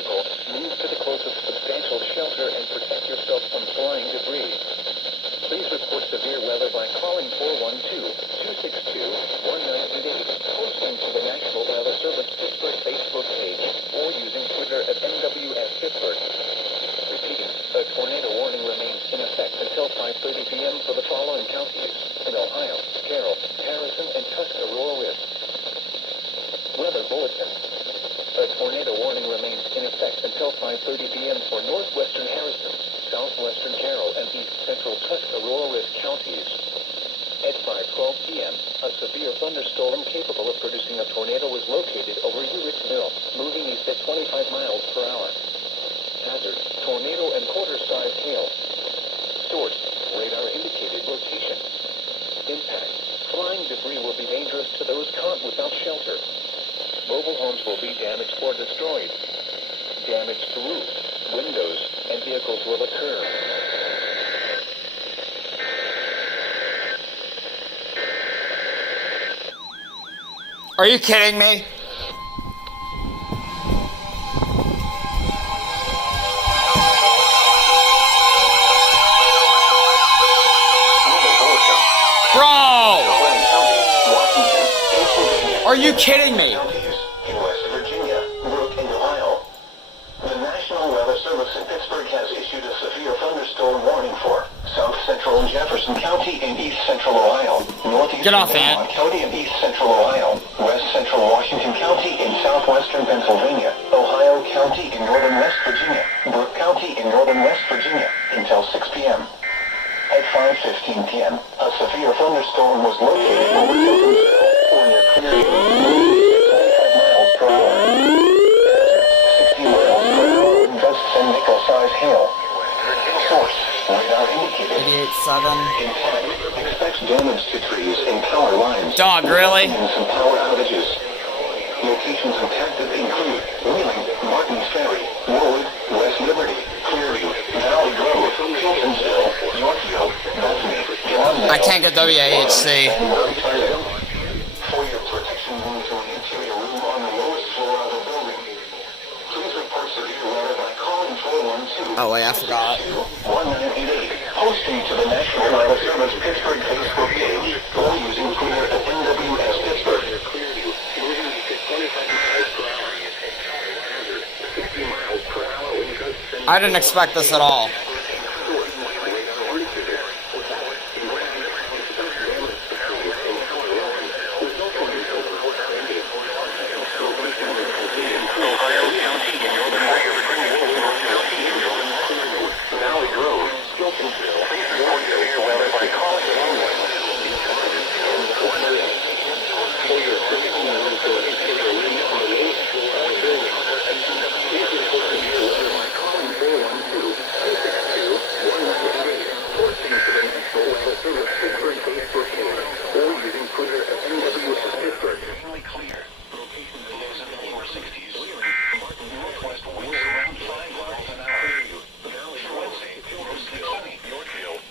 vehicle, move to the closest substantial shelter and protect yourself from flying debris. Please report severe weather by calling 412-262-1988, posting to the National Weather Service Pittsburgh Facebook page, or using Twitter at NWS Pittsburgh. Repeating, a tornado warning remains in effect until 5:30 p.m. for the following counties in Ohio: Carroll, Harrison, and Tuscarora. Weather bulletin. A tornado warning remains in effect until 5:30 p.m. for northwestern Harrison, southwestern Carroll, and east central Tuscarora counties. At 5:12 p.m., a severe thunderstorm capable of producing a tornado was located over Uritzville, moving east at 25 miles per hour. Hazard: tornado and quarter-size hail. Source: radar indicated location. Impact: flying debris will be dangerous to those caught without shelter. Mobile homes will be damaged or destroyed. Damage to roofs, windows, and vehicles will occur. Are you kidding me? Bro! Are you kidding me? In West Virginia, Brooke in Ohio. The National Weather Service in Pittsburgh has issued a severe thunderstorm warning for South Central Jefferson County and East Central Ohio, Northeastern Vermont County and East Central Ohio, West Central Washington County and Southwestern Pennsylvania, Ohio County in Northern West Virginia, Brooke County in Northern West Virginia, until 6 p.m. At 5:15 p.m., a severe thunderstorm was located over Tiltonsville, or near Clearview, moving at 25 miles per hour. Hazard: 60 miles per hour with gusts and nickel-sized hail. Source: radar indicated. 88.7. Impact: expects damage to trees and power lines. Dog, really? And some power outages. Locations impacted include Wheeling, Martin's Ferry, Wood, West Liberty, Clearview, Valley Grove, Tiltonsville, Yorkville, Bethany, John. I can't get WAHC. For your protection, move to an interior room on the lowest floor of the building. Please report severe weather by calling 412. Oh wait, I forgot. 1988. Posting to the National Weather Service Pittsburgh Facebook page, or using Twitter at NWS Pittsburgh. I didn't expect this at all.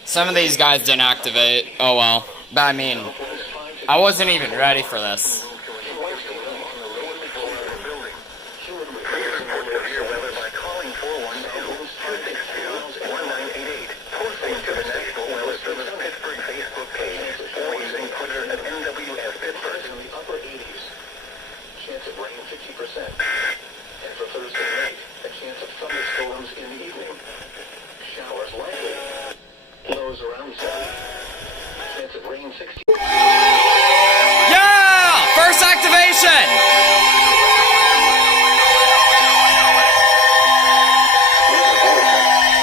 Some of these guys didn't activate. Oh well. But I mean, I wasn't even ready for this. Chance of rain 50%. And for Thursday night, a chance of thunderstorms in the evening. Showers likely. Lows around 7. Chance of rain 60. Yeah! First activation!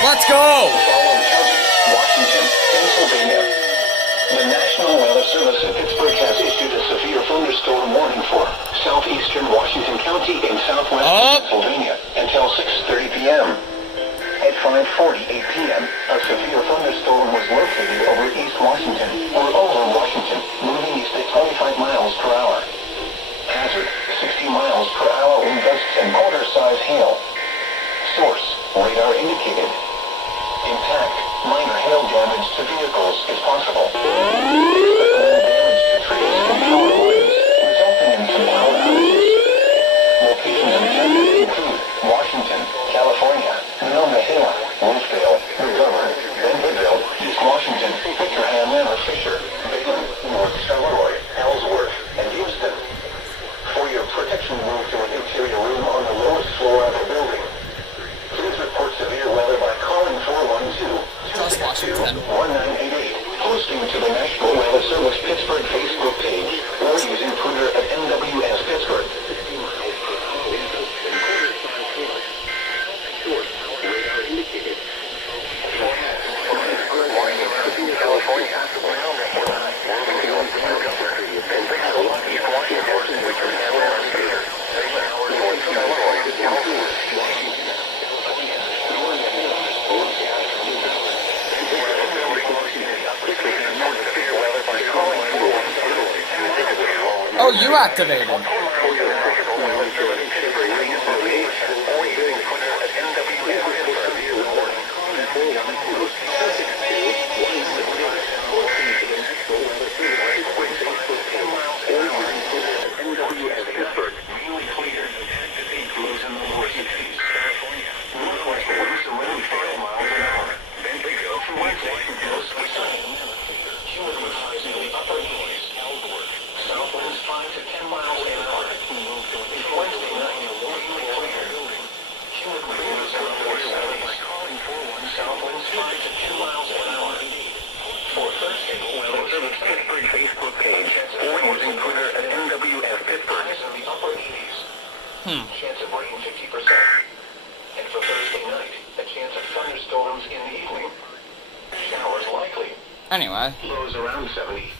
Let's go! Washington, Pennsylvania. The National Weather Service in Pittsburgh has issued a severe thunderstorm warning for southeastern Washington County and southwestern Pennsylvania until 6:30 p.m. At 5:48 p.m., a severe thunderstorm was located over East Washington, or over Washington, moving east at 25 miles per hour. Hazard: 60 miles per hour wind gusts and quarter-size hail. Source: radar indicated. Impact: minor hail damage to vehicles is possible. Damage to trees and power lines, resulting in some power outages. Locations intended include Washington, Oh, you activated. Facebook page or using Twitter at NWF Pittsburgh. Chance of rain 50%. And for Thursday night, a chance of thunderstorms in the evening. Showers likely. Anyway. Lows around 70.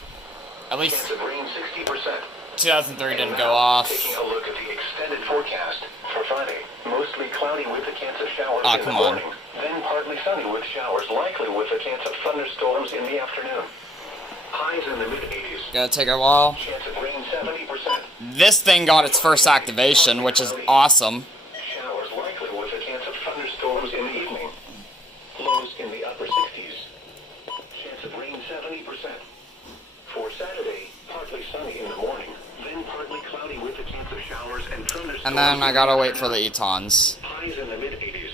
At least Chance of rain 60%. 2003 didn't go off. Taking a look at the extended forecast for Friday. Mostly cloudy with a chance of showers in the Come on. morning. Then partly sunny with showers likely with a chance of thunderstorms in the afternoon. Highs in the mid-80s. Gonna take a while. Chance of rain 70%. This thing got its first activation, which is awesome. Showers likely with a chance of thunderstorms in the evening. Lows in the upper 60s. Chance of rain 70%. For Saturday, partly sunny in the morning, then partly cloudy with a chance of showers and thunderstorms. And then I gotta wait for the Etons. Highs in the mid-80s.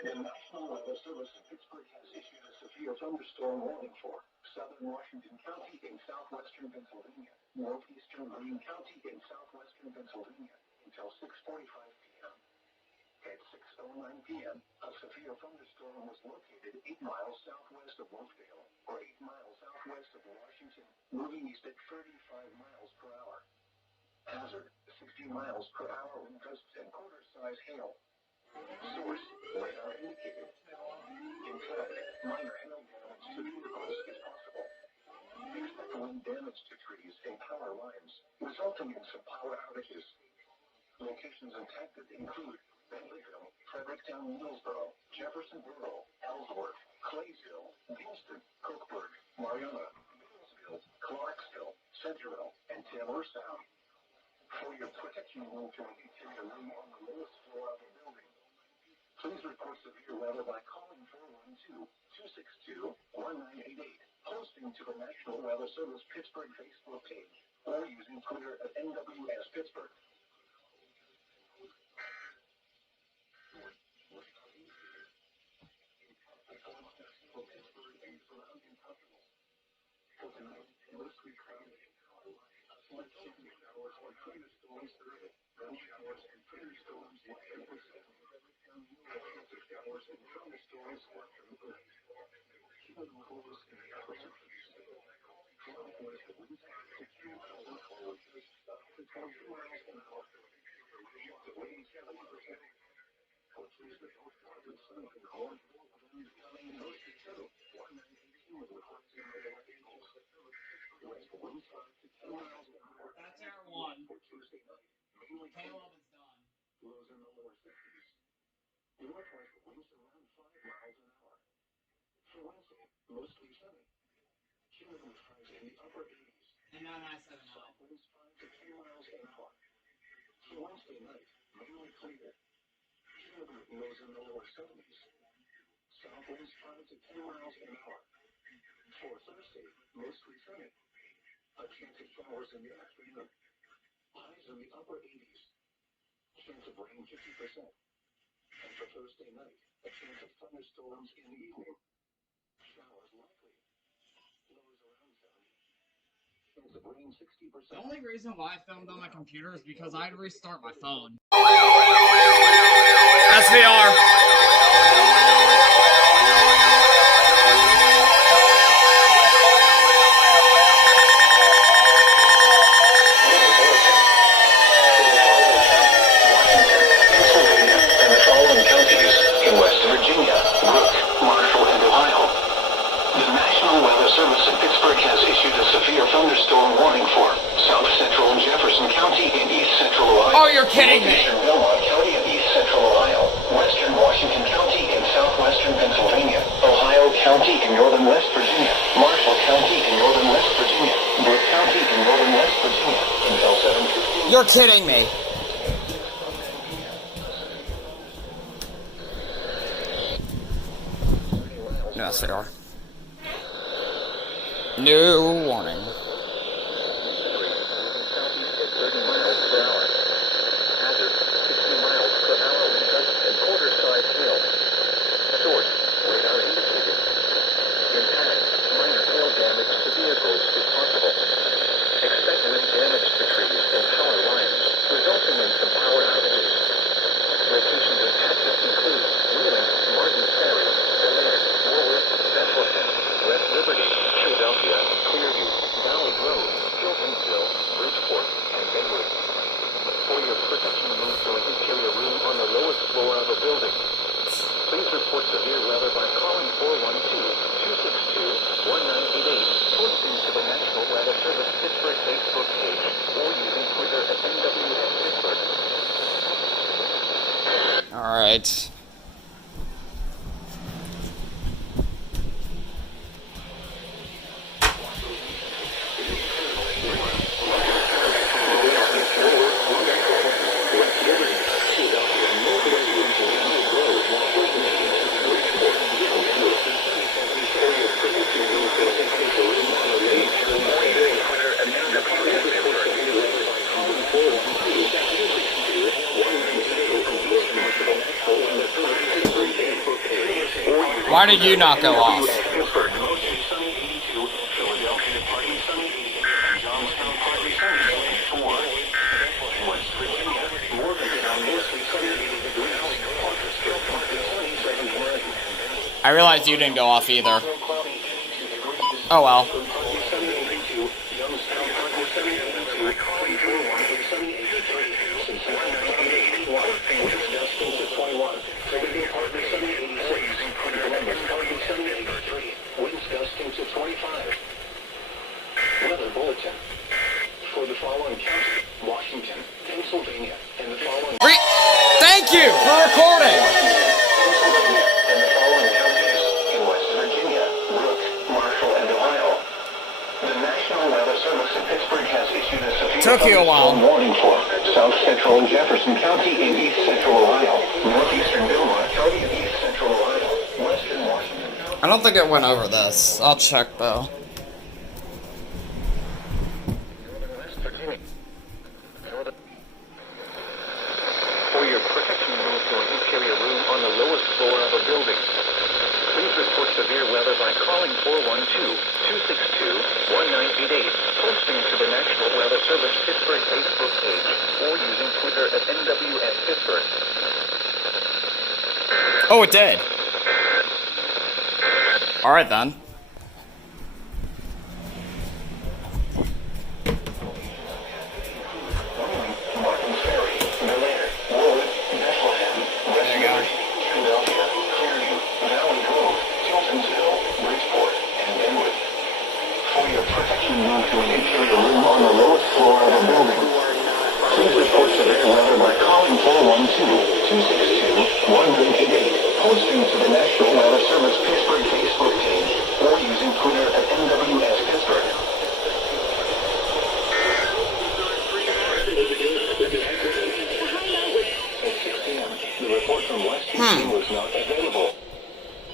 The National Weather Service in Pittsburgh has issued a severe thunderstorm warning for southern Washington County in southwestern Pennsylvania, northeastern Greene County in southwestern Pennsylvania until 6:45 p.m. At 6:09 p.m., a severe thunderstorm was located 8 miles southwest of Wolfdale, or 8 miles southwest of Washington, moving east at 35 miles per hour. Hazard, 60 miles per hour wind gusts and quarter-size hail. Source, radar indicated. In fact, minor hail damage to vehicles is possible. Expect wind damage to trees and power lines, resulting in some power outages. Locations impacted include Bentleyville, Fredericktown, Millsboro, Jefferson Rural, Ellsworth, Claysville, Kingston, Cookburg, Mariana, Millsville, Clarksville, Centerville, and Taylorstown. For your protection, you will join interior room on the lowest floor of the building. Please report severe weather by calling 412-262-1988, posting to the National Weather Service Pittsburgh Facebook page, or using Twitter at NWS Pittsburgh. For tonight, mostly cloudy. Slight chance of showers or thunderstorms early. Then showers and thunderstorms later with chance of showers and thunderstorms after midnight. Humid cools in the upper 60s. Southwest winds to 2 miles an hour with gusts up to 20 miles an hour. Chance of rain 70%. For Tuesday, partly sunny and warm. Winds coming mostly sunny. 119 with highs in the low 80s. West winds 5 to 10 miles an hour. That's our one. For Tuesday night, mainly Caleb is done. lows in the lower 60s. Northwest winds around 5 miles an hour. For Wednesday, mostly sunny. Humid with highs in the upper 80s. And now 979. South winds 5 to 10 miles an hour. For Wednesday night, mainly clear. Humid with lows in the lower 70s. South winds 5 to 10 miles an hour. For Thursday, mostly sunny. A chance of showers in the afternoon. Highs in the upper 80s. Chance of rain 50%. And for Thursday night, a chance of thunderstorms in the evening. Showers likely. Lows around 70. Chance of rain 60%. The only reason why I filmed on my computer is because I had to restart my phone. SVR. Service in Pittsburgh has issued a severe thunderstorm warning for South Central and Jefferson County in East Central Ohio. Oh, you're kidding me. Northeastern Belmont County in East Central Ohio. Western Washington County in southwestern Pennsylvania. Ohio County in northern West Virginia. Marshall County in northern West Virginia. Brooke County in northern West Virginia. Until 7:15. You're kidding me. Yes, they are. New warning. Southeast at 30 miles per hour. Hazard, 60 miles per hour with gusts and quarter-size hail. Source, radar indicated. Impact, minor hail damage to vehicles is possible. Expect wind damage to trees and power lines, resulting in some power outages. Locations in Texas include Wheeling, Martin Ferry, Belair, Warwick, Bethlehem, West Liberty, Philadelphia, Clearview, Valley Road, Hiltonsville, Bridgeport, and Benwood. For your protection, move to a interior room on the lowest floor of a building. Please report severe weather by calling 412-262-1988, posting to the National Weather Service Pittsburgh Facebook page, or using Twitter at NWS Pittsburgh. All right. Why did you not go off? I realized you didn't go off either. Oh well. Winds gusting to 25. Weather bulletin. For the following county, Washington, Pennsylvania, and the following... Thank you for recording! Pennsylvania, and the following counties in West Virginia, Brooke, Marshall, and Ohio. The National Weather Service in Pittsburgh has issued a severe Took you a while. thunderstorm warning for South Central and Jefferson County in East Central Ohio, Northeastern Belmont County in East Central Ohio, Western Washington County. I don't think it went over this. I'll check though. Northern West Virginia. For your protection, move to an interior room on the lowest floor of a building. Please report severe weather by calling 412-262-1988, posting to the National Weather Service Pittsburgh Facebook page, or using Twitter at NWS Pittsburgh. Oh, it did. All right then. Martin Ferry, Belair, Warwick, Bethlehem, West Liberty, Philadelphia, Clearview, Valley Road, Hiltonsville, Bridgeport, and Benwood. For your protection, move to an interior room on the lowest floor of a building. Please report severe weather by calling 412-262-1988, posting to the National Weather Service Pittsburgh Facebook page, or using Twitter at NWS Pittsburgh. At 6 p.m., the report from West DC was not available.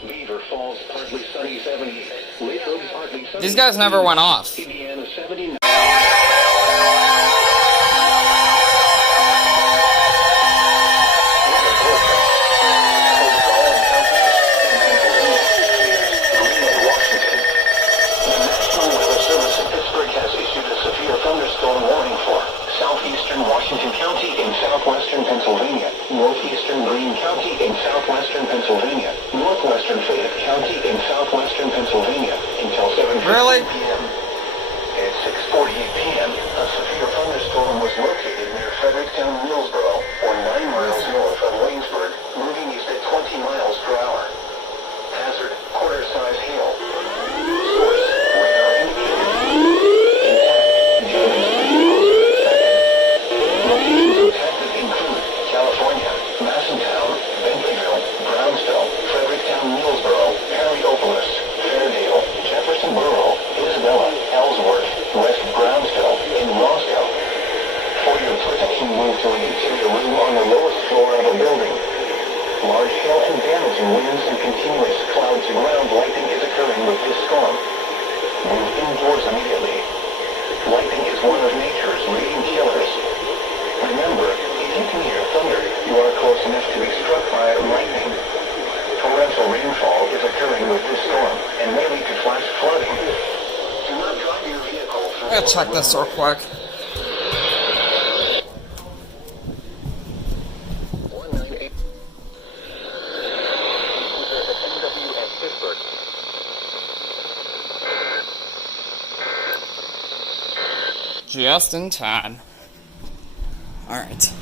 Beaver Falls, partly sunny 70. Lakewood, partly sunny. These guys never went off. Indiana 79. Southeastern Washington County in southwestern Pennsylvania, northeastern Greene County in southwestern Pennsylvania, northwestern Fayette County in southwestern Pennsylvania until 7:15 Really? p.m. At 6:48 p.m., a severe thunderstorm was located near Fredericktown, Millsboro, or 9 miles north of Waynesburg, moving east at 20 miles per hour. Hazard, quarter-size hail. Source, this storm. Move indoors immediately. Lightning is one of nature's leading killers. Remember, if you can hear thunder, you are close enough to be struck by lightning. Torrential rainfall is occurring with this storm and may lead to flash flooding. Do not drive your vehicle through... I'll check this real quick. 198. NWS Pittsburgh. Just in time. Alright.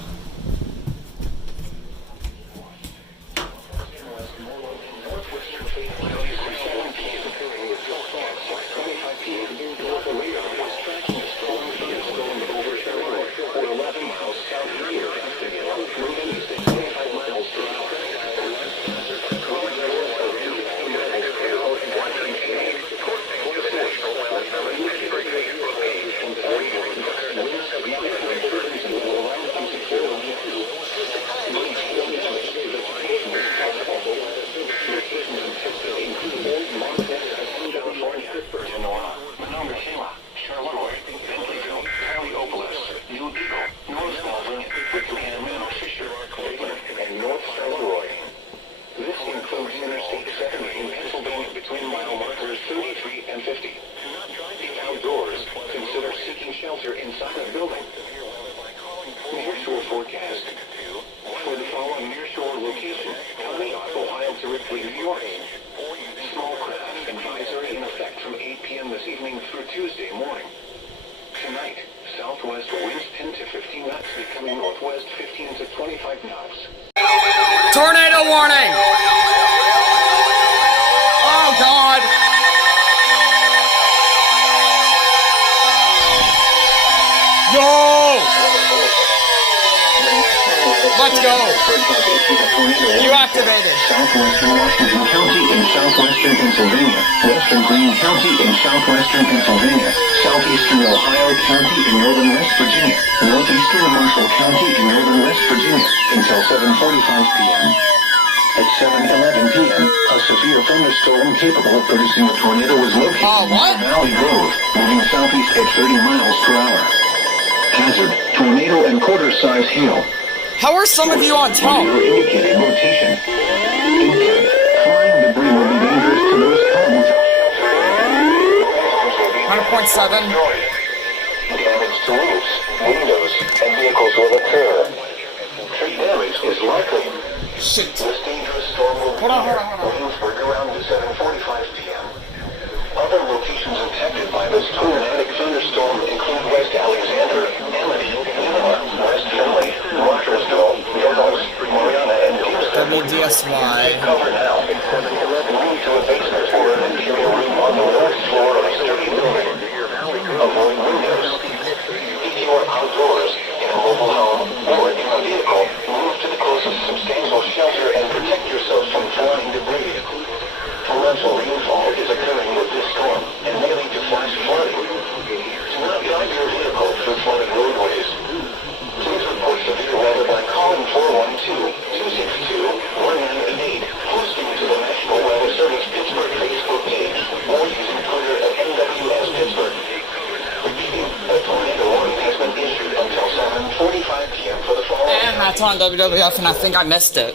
Tornado warning! Oh God! Yo! Let's go! You activated. Southwestern Washington County in southwestern Pennsylvania, western Greene County in southwestern Pennsylvania, southeastern Ohio County in northern West Virginia, northeastern Marshall County in northern West Virginia until 7:45 p.m. At 7:11 p.m., a severe thunderstorm capable of producing a tornado was located what? near Valley Grove, moving southeast at 30 miles per hour. Hazard, tornado and quarter-size hail. How are some of you on top? Tornado indicated rotation. Impact. Flying debris will be dangerous to those homes. 100.7. Damage to roofs, windows, and vehicles will occur. Tree damage is likely. Shit. This dangerous storm will Hold on. winds for around 7:45 p.m. Other locations affected by this tornadic thunderstorm include West Alexander, Amity, Newmar, West Finley, Rogersville, Yorkos, Mariana, and WDSY. Cover now. Move to a basement or an interior room on the fourth floor of a sturdy building. Avoid windows. If you are outdoors, in a mobile home, or in a vehicle, move to the closest substantial shelter and protect yourself from flying debris. Torrential rainfall is occurring with this storm and may lead to flash flooding. Do not drive your vehicle through flooded roadways. Please report severe weather by calling 412-262-1988, posting to the National Weather Service Pittsburgh Facebook page, or using Twitter at NWS Pittsburgh. Repeating, a tornado warning has been issued until 7:45 p.m. for the following... And that's on WWF, and I think I missed it.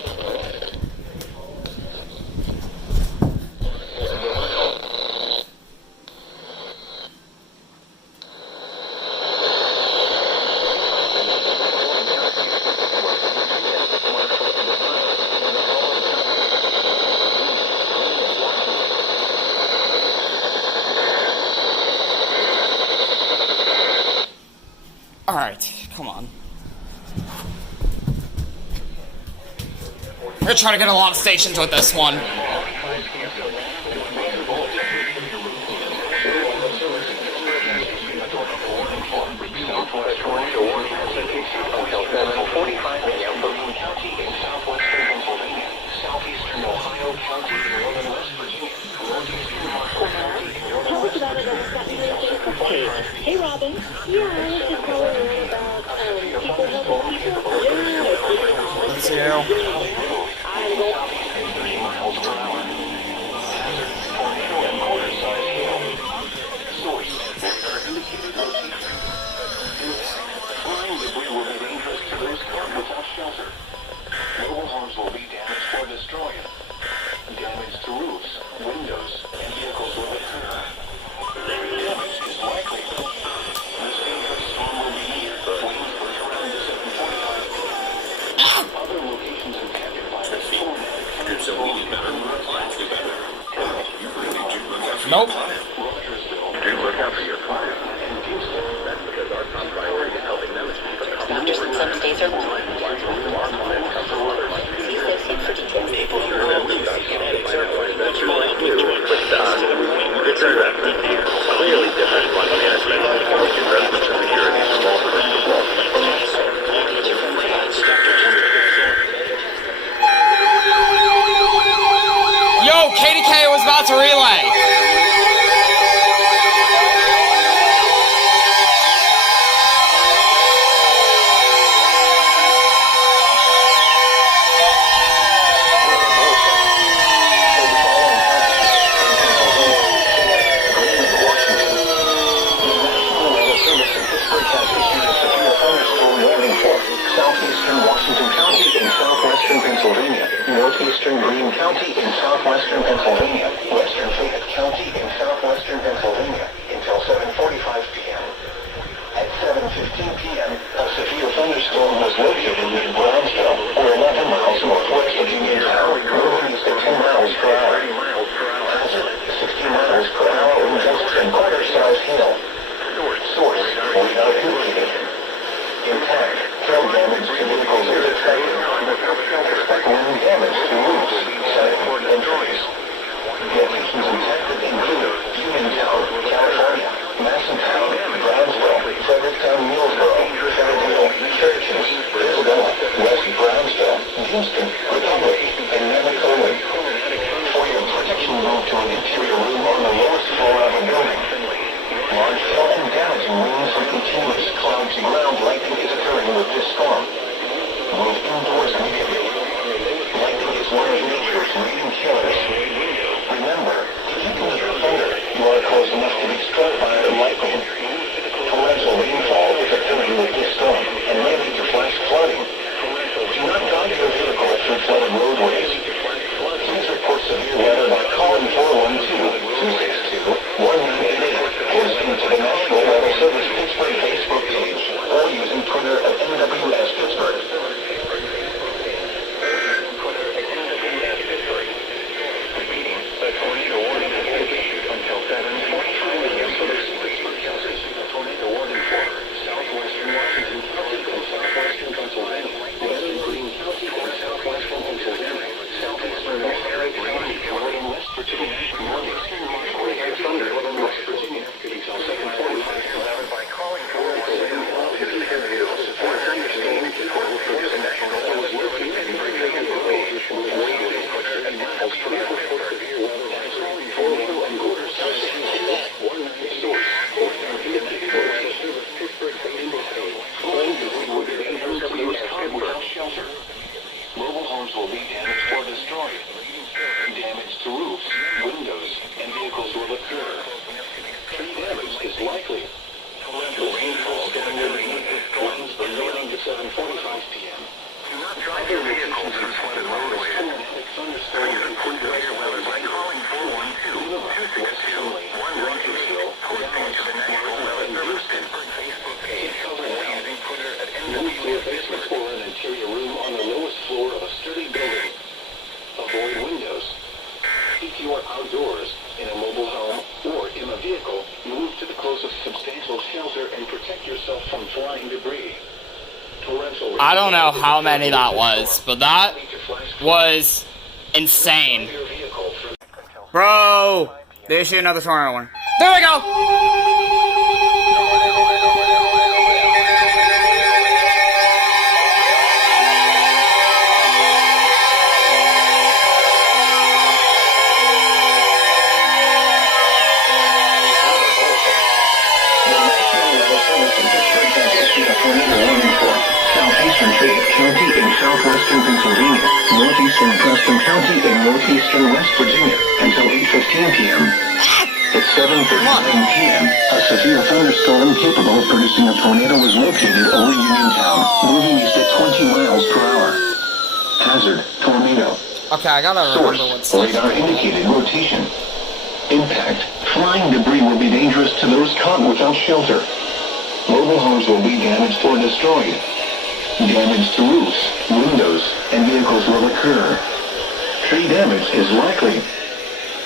Alright, come on. We're gonna try to get a lot of stations with this one. Hey Robin. Yeah, I was just calling around about people helping people. Yeah. Let's see. I'm going. Nope. Do look out for your fire. That's because our top priority is helping them achieve a Doctors in some states are warned. See associate for details. Clearly different fund management, investment security, small predictable. Yo, KDK was about to relay. Southeastern Washington County in southwestern Pennsylvania, northeastern Greene County in southwestern Pennsylvania, western Fayette County in southwestern Pennsylvania until 7:45 p.m. At 7:15 p.m., a severe thunderstorm was located near Brownsville, or 11 miles northwest of Uniontown, moving east at 10 miles per hour. Hazard, 60 miles per hour with gusts and quarter-size hail. Source, radar indicated. Intact, trail damage to vehicles is expected. Wind damage to roofs, siding, and trees. Locations impacted include Uniontown, California, Massentown, Brownsville, Fredericktown, Millsboro, Fairfield, Churches, Isabella, West Brownsville, Houston, Republic, and Nemacolin. For your protection, move to an interior room on the lowest floor of a building. Large hail and damaging winds and continuous cloud-to-ground lightning is occurring with this storm. Move indoors immediately. Lightning is one of nature's leading killers. Remember, if you can hear thunder, you are close enough to be struck by the lightning. Torrential rainfall is occurring with this storm and may lead to flash flooding. Do not guide your vehicle through flooded roadways. Please report severe weather by calling 412-262-1988 or send to the National Weather Service Pittsburgh Facebook page or using Twitter at NWS Pittsburgh. Mobile homes will be damaged or destroyed. Damage to roofs, windows, and vehicles will occur. Tree damage is likely. Rainfall standard winds balloning to 7:45 p.m. Other vehicles in flooded roadways. Thunderstorm include weather by calling 412-262-1988. Rangersville, Dallas, Marginal, and Houston. Keep covered now. Move to a basement or an interior room on the lowest floor of a sturdy building. Avoid windows. If you are outdoors, in a mobile home, or in a vehicle, move to the closest substantial shelter and protect yourself from flying debris. I don't know how many that was, but that was insane. Bro, they issued another tornado warning. There we go! Southeastern Fayette County in southwestern Pennsylvania, northeastern Preston County in northeastern West Virginia until 8:15 p.m. At 7:39 p.m., a severe thunderstorm capable of producing a tornado was located over Uniontown, moving east at 20 miles per hour. Hazard, tornado. Okay, I gotta remember what's Source, radar indicated rotation. Impact, flying debris will be dangerous to those caught without shelter. Mobile homes will be damaged or destroyed. Damage to roofs, windows, and vehicles will occur. Tree damage is likely.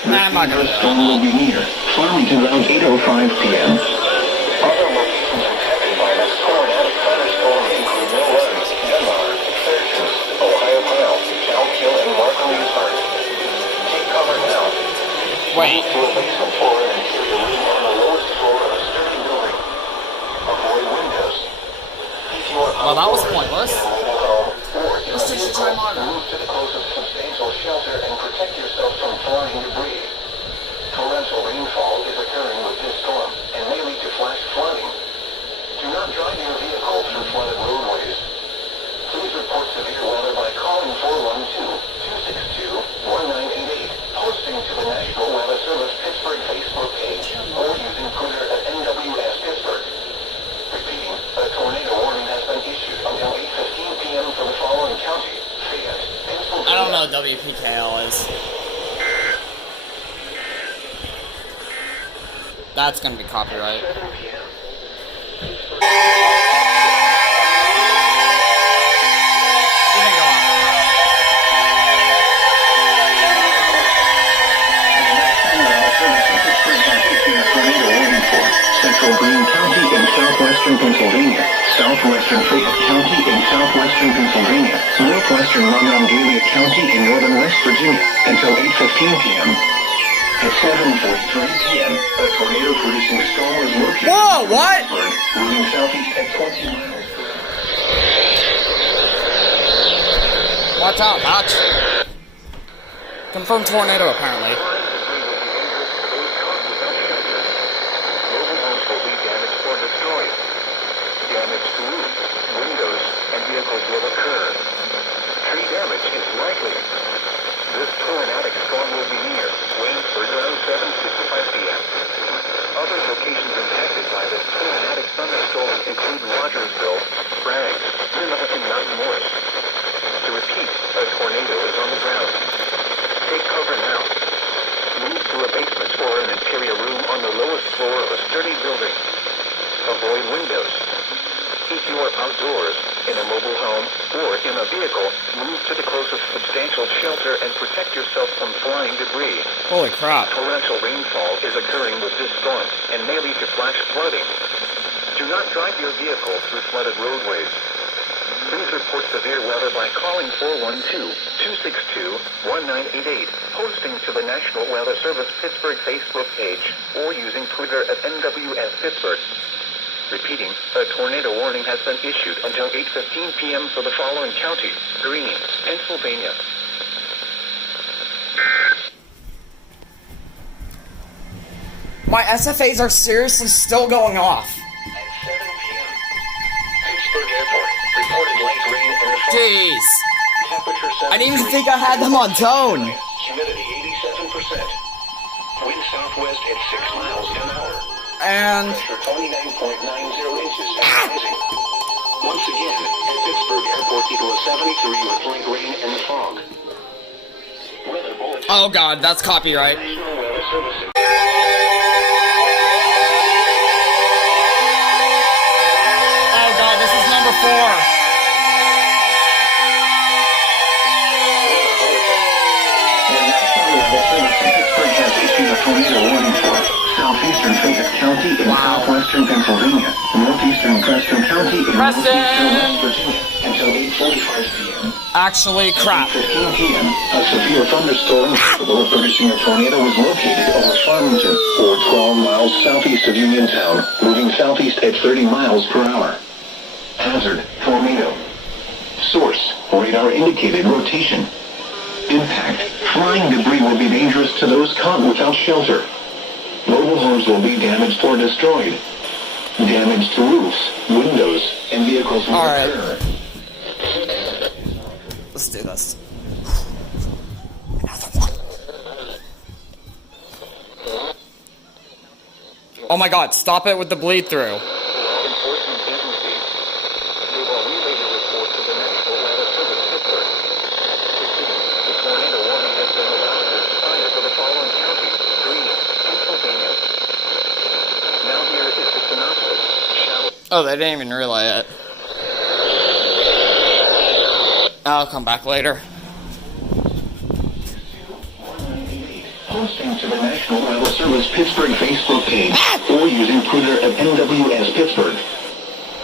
Nah, I'm not gonna do dangerous storm will be near Farmington around 8:05 p.m. Other locations impacted by this tornadic thunderstorm include Mill Run, Denmark, Fairchild, Ohio Pile, Chalkill, and Markham Leesburg. Take cover now. Wait. To a basement floor and interior room on the lowest floor of a sturdy building. Avoid windows. If you are Well, that was outdoors pointless. in a mobile home or in a Let's take some vehicle, time on it. move to the closest substantial shelter and protect yourself from flying debris. Torrential rainfall is occurring with this storm and may lead to flash flooding. Do not drive your vehicle through flooded roadways. Please report severe weather by calling 412-262-1988, posting to the National Weather Service Pittsburgh Facebook page, or using Twitter at NWS Pittsburgh. Repeating, a tornado warning has been issued until 8:15 p.m. for the following county: Fayette, Pennsylvania. I don't know what WPKL is. That's gonna be copyright. 7 p.m. You can go on. Central Greene County in southwestern Pennsylvania, southwestern Fayette County in southwestern Pennsylvania, northwestern Monongalia County in northern West Virginia until 8:15 p.m. At 7:43 p.m., a tornado-producing storm was located. Whoa, what? Moving southeast at 20 miles per hour. Watch out, Hutch. Confirmed tornado, apparently. Mobile homes will be damaged or destroyed. Damage to roofs, windows, and vehicles will occur. Tree damage is likely. This tornadic storm will be near Waynesburg around 7:55 p.m. Other locations impacted by this tornadic thunderstorm include Rogersville, Bragg, Plymouth, and Mountain Morris. To repeat, a tornado is on the ground. Take cover now. Move to a basement or an interior room on the lowest floor of a sturdy building. Avoid windows. If you are outdoors, in a mobile home, or in a vehicle, move to the closest substantial shelter and protect yourself from flying debris. Holy crap. Torrential rainfall is occurring with this storm and may lead to flash flooding. Do not drive your vehicle through flooded roadways. Please report severe weather by calling 412-262-1988, posting to the National Weather Service Pittsburgh Facebook page, or using Twitter at NWS Pittsburgh. Repeating, a tornado warning has been issued until 8:15 p.m. for the following county: Greene, Pennsylvania. My SFAs are seriously still going off. At 7 p.m., Pittsburgh Airport reported light rain and the fog. Jeez. Temperature I didn't even think I had them on tone. Humidity 87%. Wind southwest at 6 miles an hour. And Pressure 29.90 inches and rising. Once again, at Pittsburgh Airport, it was 73 with light rain and fog. Weather bulletin. oh god, that's copyright. National Weather Service. Oh god, this is number 4. The National Weather Service in Pittsburgh has issued a tornado warning for southeastern Fayette County in southwestern Pennsylvania, northeastern Preston County in northeastern West Virginia until 8:45 p.m. Actually, crap. 15 p.m., a severe thunderstorm capable of producing a tornado was located over Farmington, or 12 miles southeast of Uniontown, moving southeast at 30 miles per hour. Hazard, tornado. Source, radar indicated rotation. Impact, flying debris will be dangerous to those caught without shelter. Mobile homes will be damaged or destroyed. Damage to roofs, windows, and vehicles will Alright. occur. Let's do this. Oh my god, stop it with the bleed through. Law enforcement agencies. You will relay the report to the National Weather Service Pittsburgh. Repeating, the tornado warning has been allowed to expire for the following county: Greene, Pennsylvania. Now here is the synopsis. Oh, they didn't even relay it. I'll come back later. most thanks to the National Weather Service Pittsburgh Facebook page or using Twitter at NWS Pittsburgh.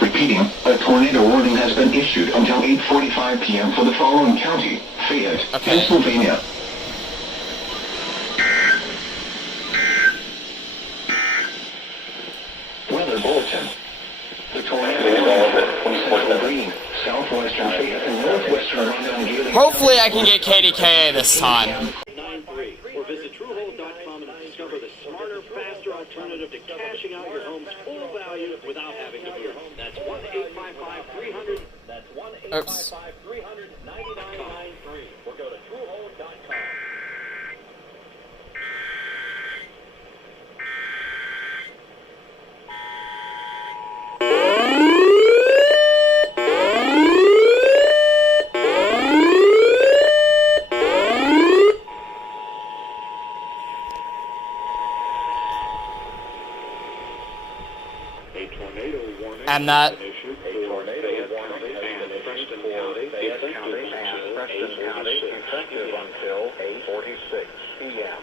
Repeating, a tornado warning has been issued until 8:45 p.m. for the following county: Fayette, Pennsylvania. Weather bulletin. The tornado from central Green, southwestern Fayette, and northwestern Marginal. Hopefully I can get KDKA this time. 93, or visit TrueHold.com and discover the smarter, faster alternative to cashing out your home's full value without having to move. That's 1-855-300. That's 1-855-300-9993. Or go to TrueHold.com. And that. A tornado warning has been issued for Fayette County and Preston County, effective until 8:46 p.m.